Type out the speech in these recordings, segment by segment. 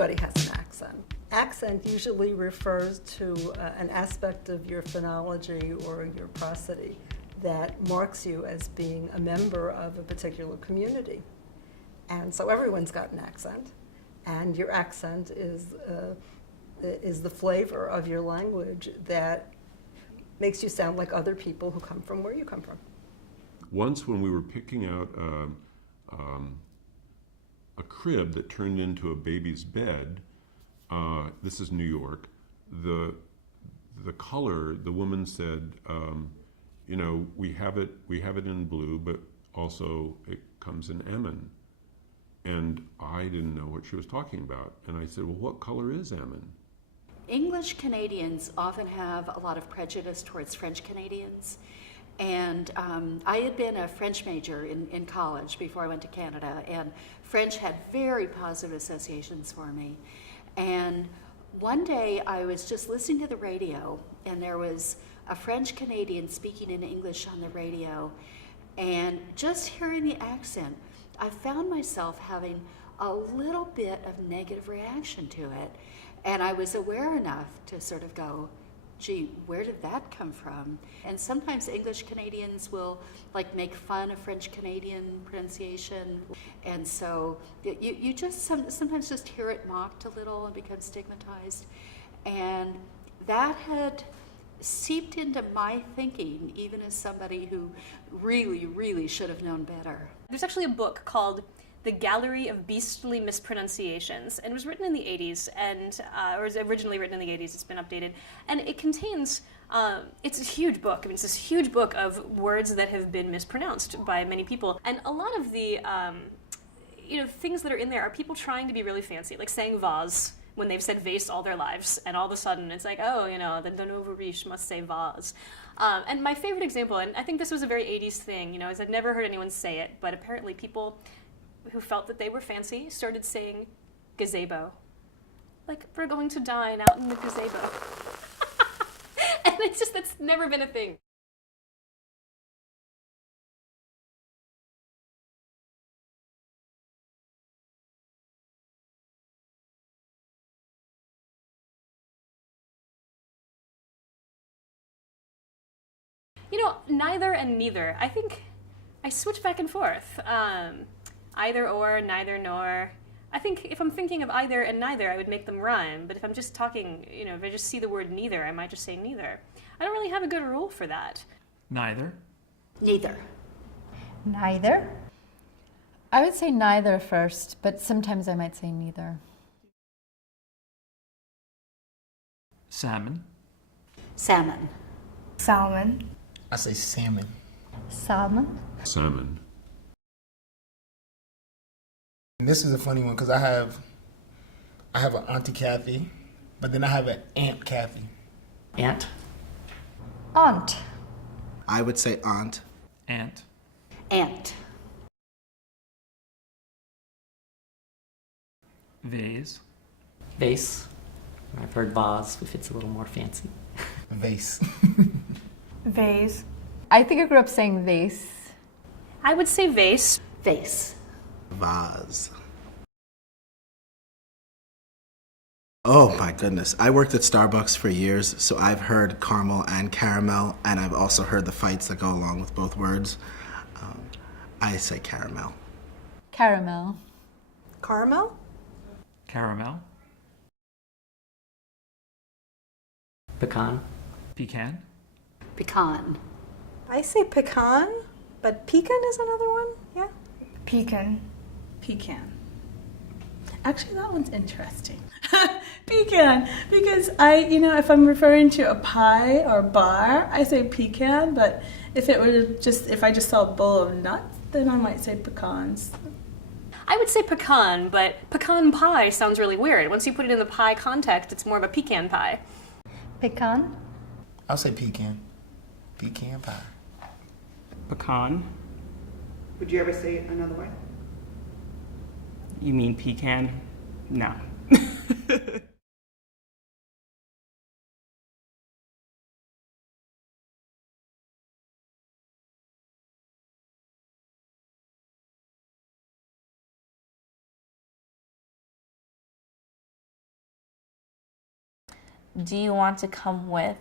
Everybody has an accent. Accent usually refers to an aspect of your phonology or your prosody that marks you as being a member of a particular community. And so everyone's got an accent, and your accent is the flavor of your language that makes you sound like other people who come from where you come from. Once when we were picking out a crib that turned into a baby's bed, this is New York, the color, the woman said, you know, we have it in blue, but also it comes in almond. And I didn't know what she was talking about. And I said, well, what color is almond? English Canadians often have a lot of prejudice towards French Canadians. And I had been a French major in college before I went to Canada, and French had very positive associations for me. And one day I was just listening to the radio, and there was a French Canadian speaking in English on the radio, and just hearing the accent, I found myself having a little bit of negative reaction to it. And I was aware enough to sort of go, gee, where did that come from? And sometimes English Canadians will like make fun of French Canadian pronunciation. And so you just sometimes just hear it mocked a little and become stigmatized. And that had seeped into my thinking, even as somebody who really, really should have known better. There's actually a book called The Gallery of Beastly Mispronunciations, and it was written in the 80s, and or was originally written in the 80s. It's been updated, and it contains. It's a huge book. I mean, it's this huge book of words that have been mispronounced by many people, and a lot of the things that are in there are people trying to be really fancy, like saying vase when they've said vase all their lives, and all of a sudden it's like, oh, the nouveau riche must say vase. And my favorite example, and I think this was a very 80s thing, is I'd never heard anyone say it, but apparently people who felt that they were fancy started saying gazebo. Like, we're going to dine out in the gazebo. And that's never been a thing. Neither and neither. I think I switch back and forth. Either or, neither nor. I think if I'm thinking of either and neither, I would make them rhyme. But if I'm just talking, if I just see the word neither, I might just say neither. I don't really have a good rule for that. Neither. Neither. Neither. I would say neither first, but sometimes I might say neither. Salmon. Salmon. Salmon. I say salmon. Salmon. Salmon. And this is a funny one because I have an Auntie Kathy, but then I have an Aunt Kathy. Aunt. Aunt. I would say aunt. Aunt. Aunt. Vase. Vase. I've heard vase if it's a little more fancy. Vase. Vase. I think I grew up saying vase. I would say vase. Vase. Vase. Oh my goodness. I worked at Starbucks for years, so I've heard caramel and caramel, and I've also heard the fights that go along with both words. I say caramel. Caramel. Caramel? Caramel. Pecan. Pecan. Pecan. I say pecan, but pecan is another one, yeah? Pecan. Pecan. Actually, that one's interesting. Pecan, because if I'm referring to a pie or bar, I say pecan, but if I just saw a bowl of nuts, then I might say pecans. I would say pecan, but pecan pie sounds really weird. Once you put it in the pie context, it's more of a pecan pie. Pecan. I'll say pecan. Pecan pie. Pecan. Would you ever say it another way? You mean pecan? No. do you want to come with?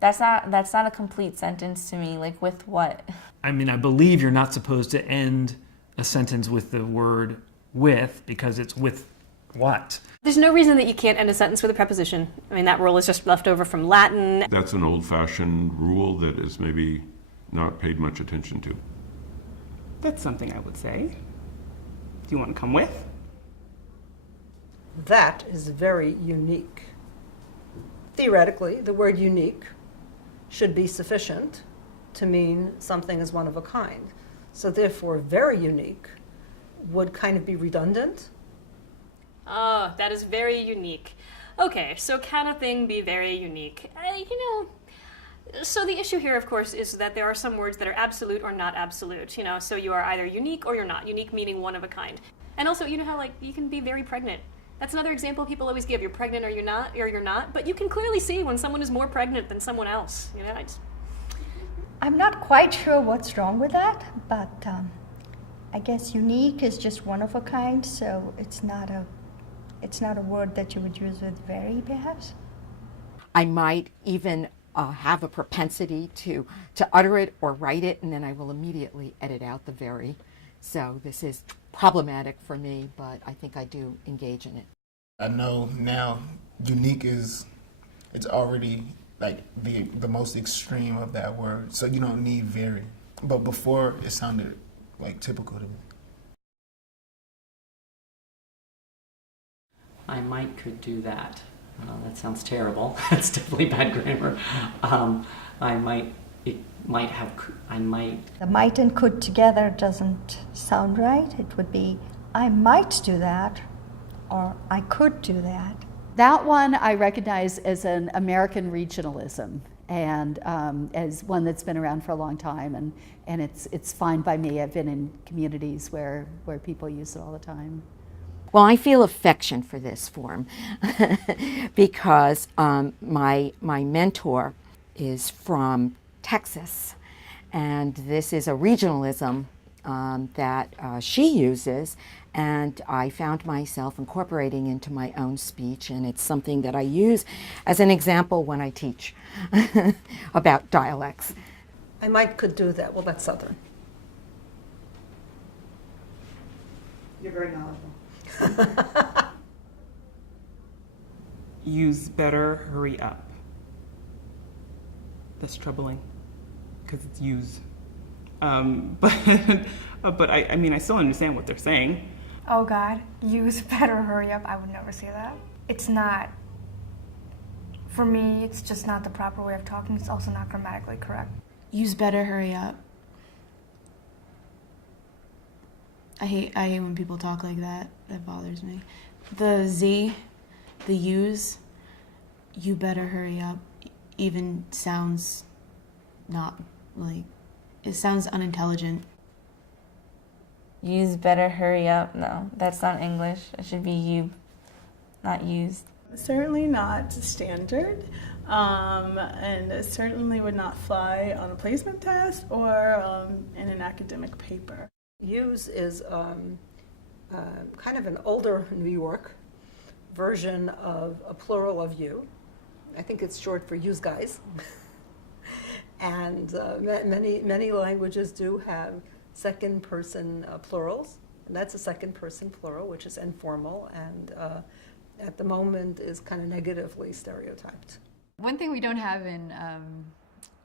That's not a complete sentence to me. Like, with what? I mean, I believe you're not supposed to end a sentence with the word with, because it's with what? There's no reason that you can't end a sentence with a preposition. I mean, that rule is just left over from Latin. That's an old-fashioned rule that is maybe not paid much attention to. That's something I would say. Do you want to come with? That is very unique. Theoretically, the word unique should be sufficient to mean something is one of a kind. So therefore, very unique would kind of be redundant. Oh, that is very unique. Okay, so can a thing be very unique? So the issue here, of course, is that there are some words that are absolute or not absolute. So you are either unique or you're not. Unique meaning one of a kind. And also, you know how you can be very pregnant. That's another example people always give. You're pregnant or you're not. But you can clearly see when someone is more pregnant than someone else. I'm not quite sure what's wrong with that, but I guess unique is just one of a kind, so it's not a word that you would use with very, perhaps. I might even have a propensity to utter it or write it, and then I will immediately edit out the very. So this is problematic for me, but I think I do engage in it. I know now unique it's already like the most extreme of that word, so you don't need very. But before, it sounded like typical to me. I might could do that. That sounds terrible. That's definitely bad grammar. The might and could together doesn't sound right. It would be, I might do that, or I could do that. That one I recognize as an American regionalism, and as one that's been around for a long time, and it's fine by me. I've been in communities where people use it all the time. Well, I feel affection for this form because my mentor is from Texas, and this is a regionalism that she uses, and I found myself incorporating into my own speech, and it's something that I use as an example when I teach about dialects. I might could do that. Well, that's Southern. You're very knowledgeable. Use better, hurry up. That's troubling, because it's use. But I mean, I still understand what they're saying. Oh God, use better, hurry up. I would never say that. It's not, for me, it's just not the proper way of talking. It's also not grammatically correct. Use better, hurry up. I hate when people talk like that. That bothers me. The Z, the use, you better hurry up, even sounds not like, it sounds unintelligent. Use better hurry up. No, that's not English. It should be you, not used. Certainly not standard, and certainly would not fly on a placement test or in an academic paper. Use is kind of an older New York version of a plural of you. I think it's short for yous guys. And many languages do have second person plurals, and that's a second person plural, which is informal, and at the moment is kind of negatively stereotyped. One thing we don't have in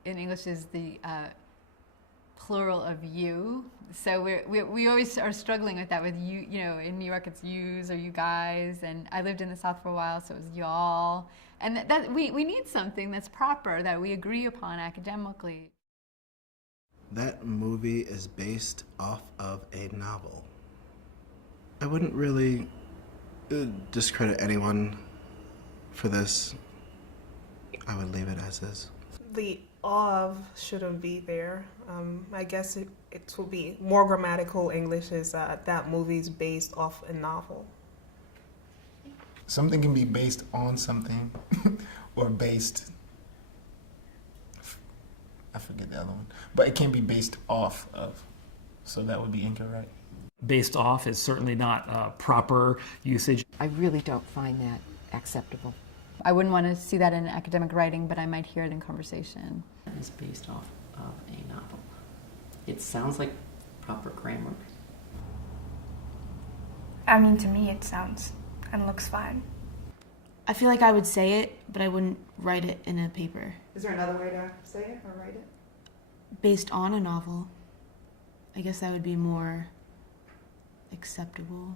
English is the plural of you. So we always are struggling with that. With you, in New York it's yous or you guys, and I lived in the South for a while, so it was y'all. And that we need something that's proper, that we agree upon academically. That movie is based off of a novel. I wouldn't really discredit anyone for this. I would leave it as is. The of shouldn't be there. I guess it will be more grammatical English is that movie's based off a novel. Something can be based on something or based, I forget the other one, but it can be based off of, so that would be incorrect. Based off is certainly not proper usage. I really don't find that acceptable. I wouldn't want to see that in academic writing, but I might hear it in conversation. Is based off of a novel. It sounds like proper grammar. I mean, to me, it sounds and looks fine. I feel like I would say it, but I wouldn't write it in a paper. Is there another way to say it or write it? Based on a novel. I guess that would be more acceptable.